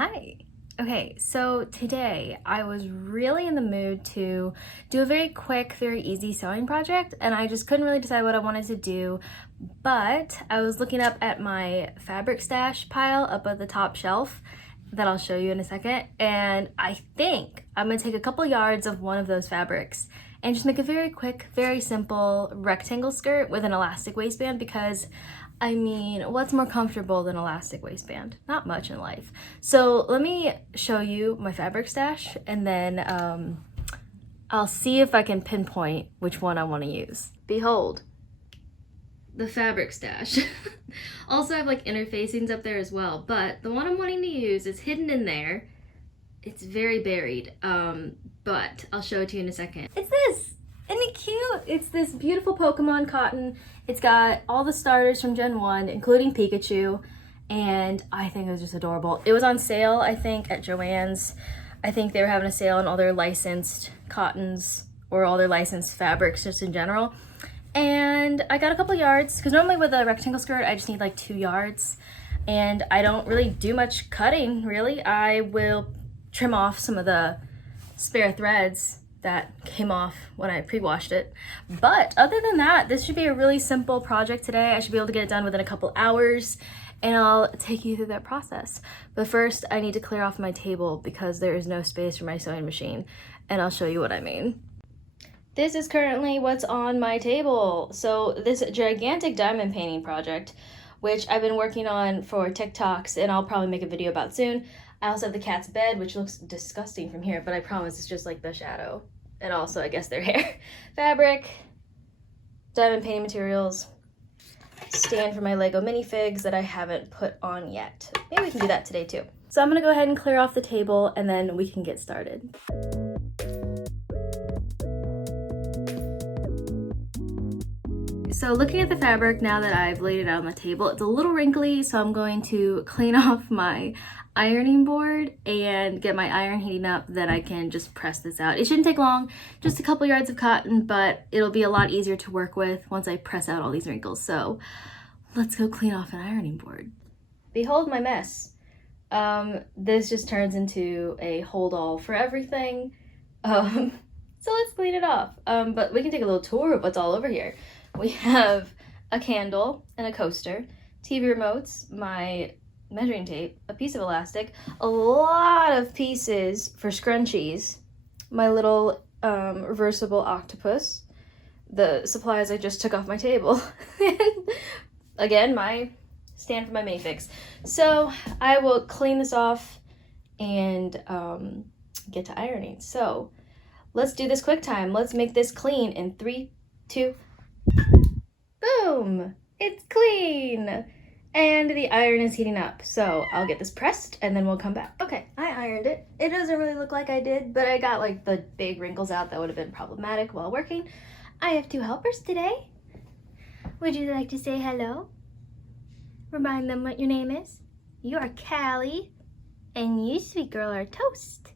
Hi. Okay, so today I was really in the mood to do a very quick, very easy sewing project, and I just couldn't really decide what I wanted to do, but I was looking up at my fabric stash pile up at the top shelf that I'll show you in a second, and I think I'm gonna take a couple yards of one of those fabrics and just make a very quick, very simple rectangle skirt with an elastic waistband because I mean, what's more comfortable than elastic waistband? Not much in life. So let me show you my fabric stash and then I'll see if I can pinpoint which one I want to use. Behold, the fabric stash. Also I have like interfacings up there as well, but the one I'm wanting to use is hidden in there. It's very buried, but I'll show it to you in a second. It's this! Isn't it cute? It's this beautiful Pokemon cotton. It's got all the starters from Gen 1, including Pikachu, and I think it was just adorable. It was on sale, I think, at Joann's. I think they were having a sale on all their licensed cottons or all their licensed fabrics just in general. And I got a couple yards, because normally with a rectangle skirt, I just need like 2 yards. And I don't really do much cutting, really. I will trim off some of the spare threads that came off when I pre-washed it. But other than that, this should be a really simple project today. I should be able to get it done within a couple hours, and I'll take you through that process. But first, I need to clear off my table because there is no space for my sewing machine, and I'll show you what I mean. This is currently what's on my table. So this gigantic diamond painting project, which I've been working on for TikToks, and I'll probably make a video about soon. I also have the cat's bed, which looks disgusting from here, but I promise it's just like the shadow. And also, I guess, their hair. Fabric, diamond painting materials, stand for my Lego minifigs that I haven't put on yet. Maybe we can do that today too. So I'm gonna go ahead and clear off the table and then we can get started. So looking at the fabric now that I've laid it out on the table, it's a little wrinkly, so I'm going to clean off my ironing board and get my iron heating up, then I can just press this out. It shouldn't take long, just a couple yards of cotton, but it'll be a lot easier to work with once I press out all these wrinkles. So let's go clean off an ironing board. Behold my mess. This just turns into a hold all for everything. So let's clean it off. But we can take a little tour of what's all over here. We have a candle and a coaster, TV remotes, my measuring tape, a piece of elastic, a lot of pieces for scrunchies, my little reversible octopus, the supplies I just took off my table, and again, my stand for my minifigs. So I will clean this off and get to ironing. So let's do this quick time. Let's make this clean in 3, 2, boom! It's clean! And the iron is heating up, so I'll get this pressed and then we'll come back. Okay, I ironed it. It doesn't really look like I did, but I got like the big wrinkles out that would have been problematic while working. I have 2 helpers today. Would you like to say hello? Remind them what your name is. You are Callie, and you, sweet girl, are Toast.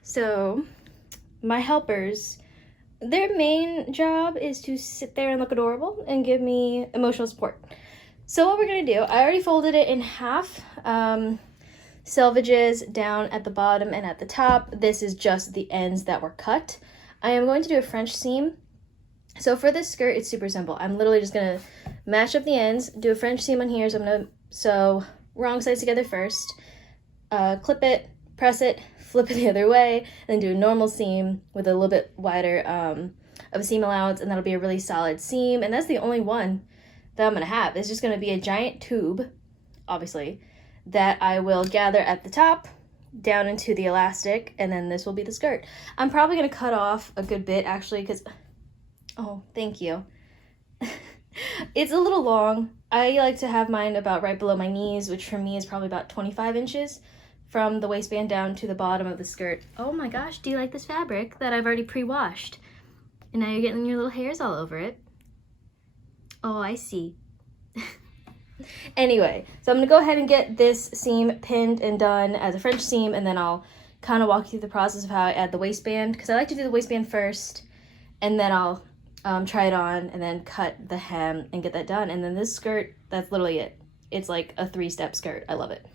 So, my helpers, their main job is to sit there and look adorable and give me emotional support. So what we're gonna do, I already folded it in half, selvages down at the bottom and at the top. This is just the ends that were cut. I am going to do a French seam. So for this skirt, it's super simple. I'm literally just gonna match up the ends, do a French seam on here. So I'm gonna sew wrong sides together first, clip it, press it, flip it the other way, and then do a normal seam with a little bit wider of a seam allowance, and that'll be a really solid seam. And that's the only one that I'm gonna have. It's just gonna be a giant tube, obviously, that I will gather at the top down into the elastic, and then this will be the skirt. I'm probably gonna cut off a good bit actually, because, oh, thank you. It's a little long. I like to have mine about right below my knees, which for me is probably about 25 inches from the waistband down to the bottom of the skirt. Oh my gosh, do you like this fabric that I've already pre-washed? And now you're getting your little hairs all over it. Oh, I see. Anyway, so I'm gonna go ahead and get this seam pinned and done as a French seam, and then I'll kind of walk you through the process of how I add the waistband, because I like to do the waistband first, and then I'll try it on, and then cut the hem and get that done. And then this skirt, that's literally it. It's like a 3-step skirt. I love it.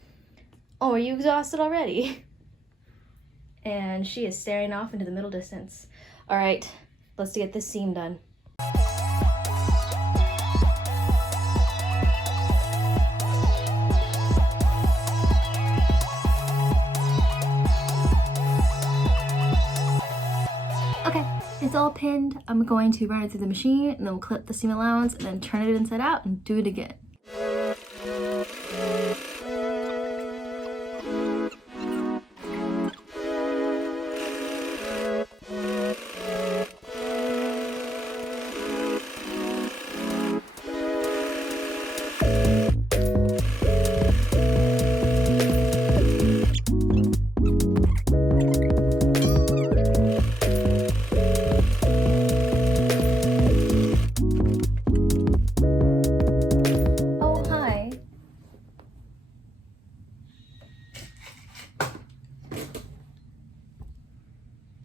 Oh, are you exhausted already? And she is staring off into the middle distance. All right, let's get this seam done. Okay, it's all pinned. I'm going to run it through the machine and then we'll clip the seam allowance and then turn it inside out and do it again.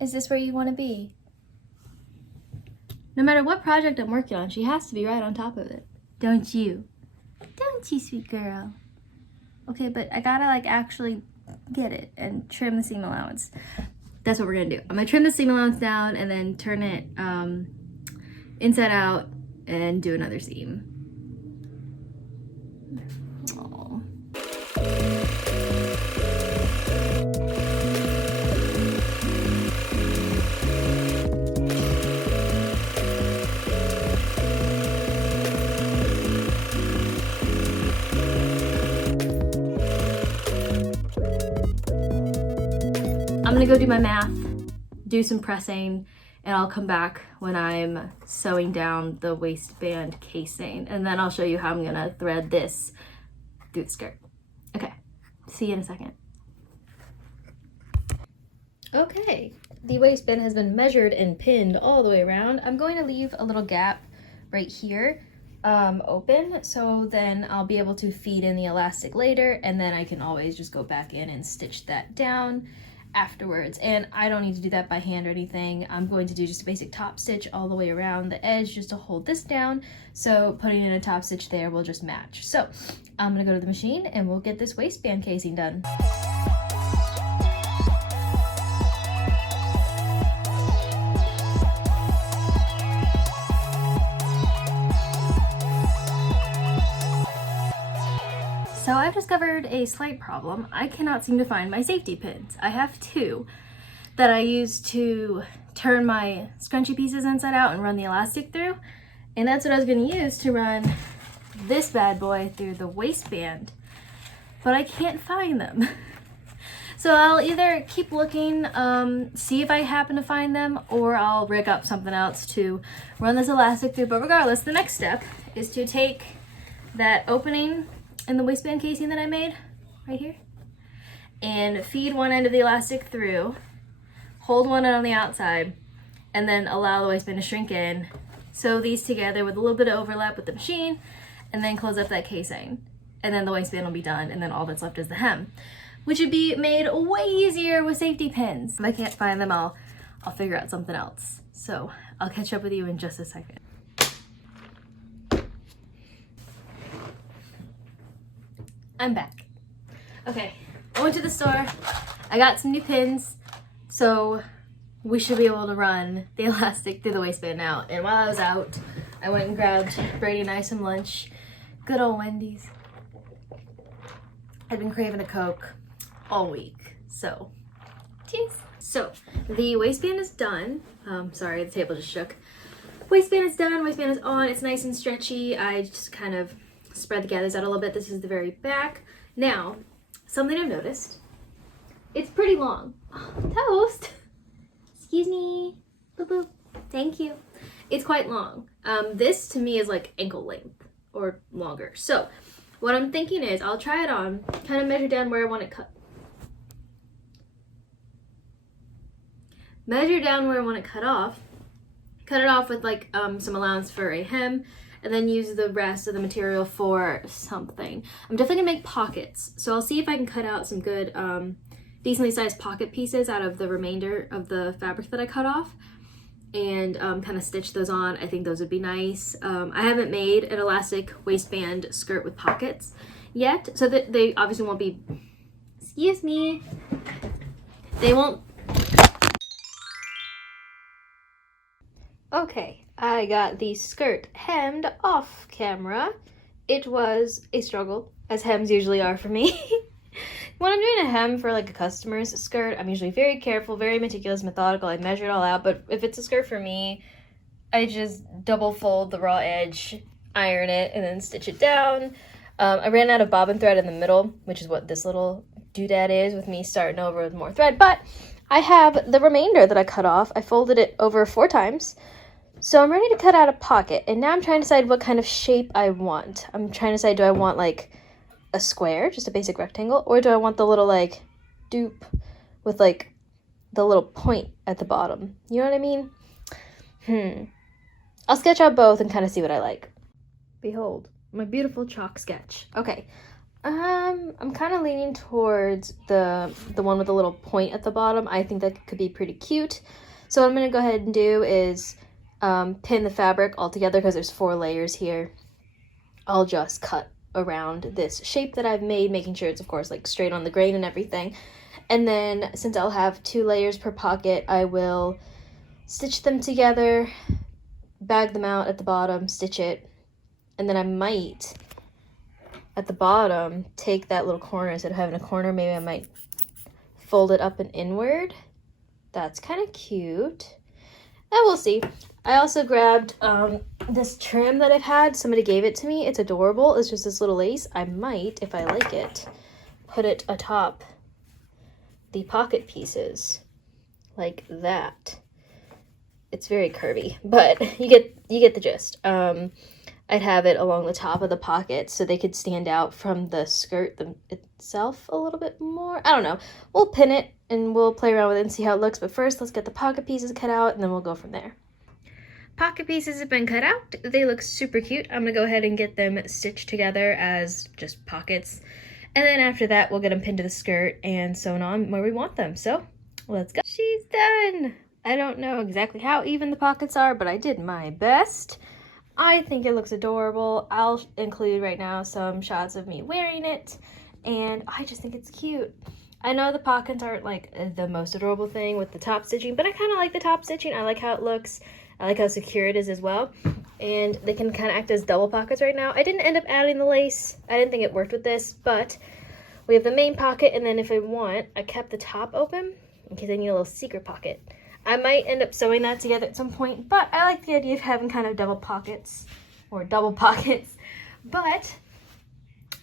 Is this where you want to be? No matter what project I'm working on, she has to be right on top of it. Don't you? Don't you, sweet girl? Okay, but I gotta like actually get it and trim the seam allowance. That's what we're gonna do. I'm gonna trim the seam allowance down and then turn it inside out and do another seam. Aww. I'm gonna go do my math, do some pressing, and I'll come back when I'm sewing down the waistband casing, and then I'll show you how I'm gonna thread this through the skirt. Okay, see you in a second. Okay, the waistband has been measured and pinned all the way around. I'm going to leave a little gap right here open, so then I'll be able to feed in the elastic later, and then I can always just go back in and stitch that down afterwards. And I don't need to do that by hand or anything. I'm going to do just a basic top stitch all the way around the edge just to hold this down, so putting in a top stitch there will just match. So I'm gonna go to the machine and we'll get this waistband casing done. So I've discovered a slight problem. I cannot seem to find my safety pins. I have two that I use to turn my scrunchie pieces inside out and run the elastic through. And that's what I was gonna use to run this bad boy through the waistband, but I can't find them. So I'll either keep looking, see if I happen to find them, or I'll rig up something else to run this elastic through. But regardless, the next step is to take that opening in the waistband casing that I made right here and feed one end of the elastic through, hold one end on the outside, and then allow the waistband to shrink in, sew these together with a little bit of overlap with the machine, and then close up that casing, and then the waistband will be done, and then all that's left is the hem, which would be made way easier with safety pins. If I can't find them, I'll figure out something else. So I'll catch up with you in just a second. I'm back. Okay, I went to the store, I got some new pins, so we should be able to run the elastic through the waistband now. And while I was out, I went and grabbed Brady and I some lunch. Good old Wendy's. I've been craving a Coke all week, so cheers. So the waistband is done. Sorry, the table just shook. Waistband is done, waistband is on, it's nice and stretchy. I just kind of spread the gathers out a little bit. This is the very back. Now, something I've noticed, it's pretty long. Oh, toast. Excuse me. Boop boop. Thank you. It's quite long. This to me is like ankle length or longer. So what I'm thinking is I'll try it on, kind of measure down where I want it cut. Measure down where I want it cut off. Cut it off with like some allowance for a hem, and then use the rest of the material for something. I'm definitely gonna make pockets, so I'll see if I can cut out some good, decently sized pocket pieces out of the remainder of the fabric that I cut off, and kind of stitch those on. I think those would be nice. I haven't made an elastic waistband skirt with pockets yet, so that they obviously won't be, Excuse me. They won't. Okay, I got the skirt hemmed off camera. It was a struggle, as hems usually are for me. When I'm doing a hem for like a customer's skirt, I'm usually very careful, very meticulous, methodical. I measure it all out, but if it's a skirt for me, I just double fold the raw edge, iron it, and then stitch it down. I ran out of bobbin thread in the middle, which is what this little doodad is with me starting over with more thread, but I have the remainder that I cut off. I folded it over 4 times. So I'm ready to cut out a pocket, and now I'm trying to decide what kind of shape I want. I'm trying to decide, do I want like a square, just a basic rectangle, or do I want the little like dupe with like the little point at the bottom? You know what I mean? I'll sketch out both and kind of see what I like. Behold, my beautiful chalk sketch. Okay, I'm kind of leaning towards the one with the little point at the bottom. I think that could be pretty cute. So what I'm gonna go ahead and do is pin the fabric all together because there's 4 layers here. I'll just cut around this shape that I've made, making sure it's of course like straight on the grain and everything. And then since I'll have 2 layers per pocket, I will stitch them together, bag them out at the bottom, stitch it, and then I might at the bottom take that little corner, instead of having a corner, maybe I might fold it up and inward. That's kind of cute. And we'll see. I also grabbed this trim that I've had. Somebody gave it to me. It's adorable. It's just this little lace. I might, if I like it, put it atop the pocket pieces like that. It's very curvy, but you get the gist. I'd have it along the top of the pocket so they could stand out from the skirt itself a little bit more. I don't know. We'll pin it and we'll play around with it and see how it looks. But first, let's get the pocket pieces cut out and then we'll go from there. Pocket pieces have been cut out. They look super cute. I'm gonna go ahead and get them stitched together as just pockets. And then after that, we'll get them pinned to the skirt and sewn on where we want them. So let's go. She's done. I don't know exactly how even the pockets are, but I did my best. I think it looks adorable. I'll include right now some shots of me wearing it, and I just think it's cute. I know the pockets aren't like the most adorable thing with the top stitching, but I kind of like the top stitching. I like how it looks. I like how secure it is as well. And they can kind of act as double pockets right now. I didn't end up adding the lace. I didn't think it worked with this, but we have the main pocket, and then if I want, I kept the top open in case I need a little secret pocket. I might end up sewing that together at some point, but I like the idea of having kind of double pockets, or double pockets. But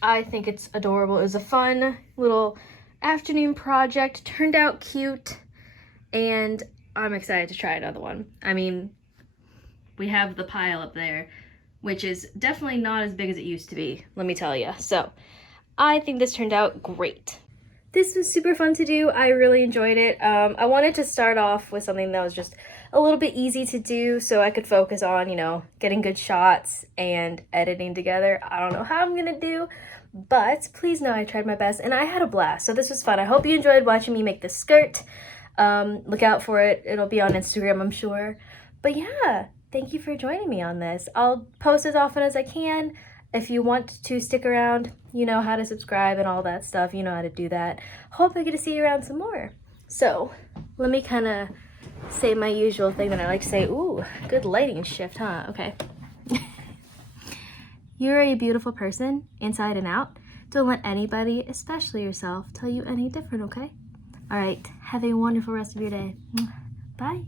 I think it's adorable. It was a fun little afternoon project. Turned out cute, and I'm excited to try another one. I mean, we have the pile up there, which is definitely not as big as it used to be, let me tell you. So I think this turned out great. This was super fun to do. I really enjoyed it. I wanted to start off with something that was just a little bit easy to do so I could focus on, you know, getting good shots and editing together. I don't know how I'm gonna do, but please know I tried my best and I had a blast. So this was fun. I hope you enjoyed watching me make this skirt. Look out for it. It'll be on Instagram, I'm sure. But yeah, thank you for joining me on this. I'll post as often as I can. If you want to stick around, you know how to subscribe and all that stuff. You know how to do that. Hope I get to see you around some more. So let me kind of say my usual thing that I like to say. Ooh, good lighting shift, huh? Okay. You're a beautiful person, inside and out. Don't let anybody, especially yourself, tell you any different, okay? All right, have a wonderful rest of your day. Bye.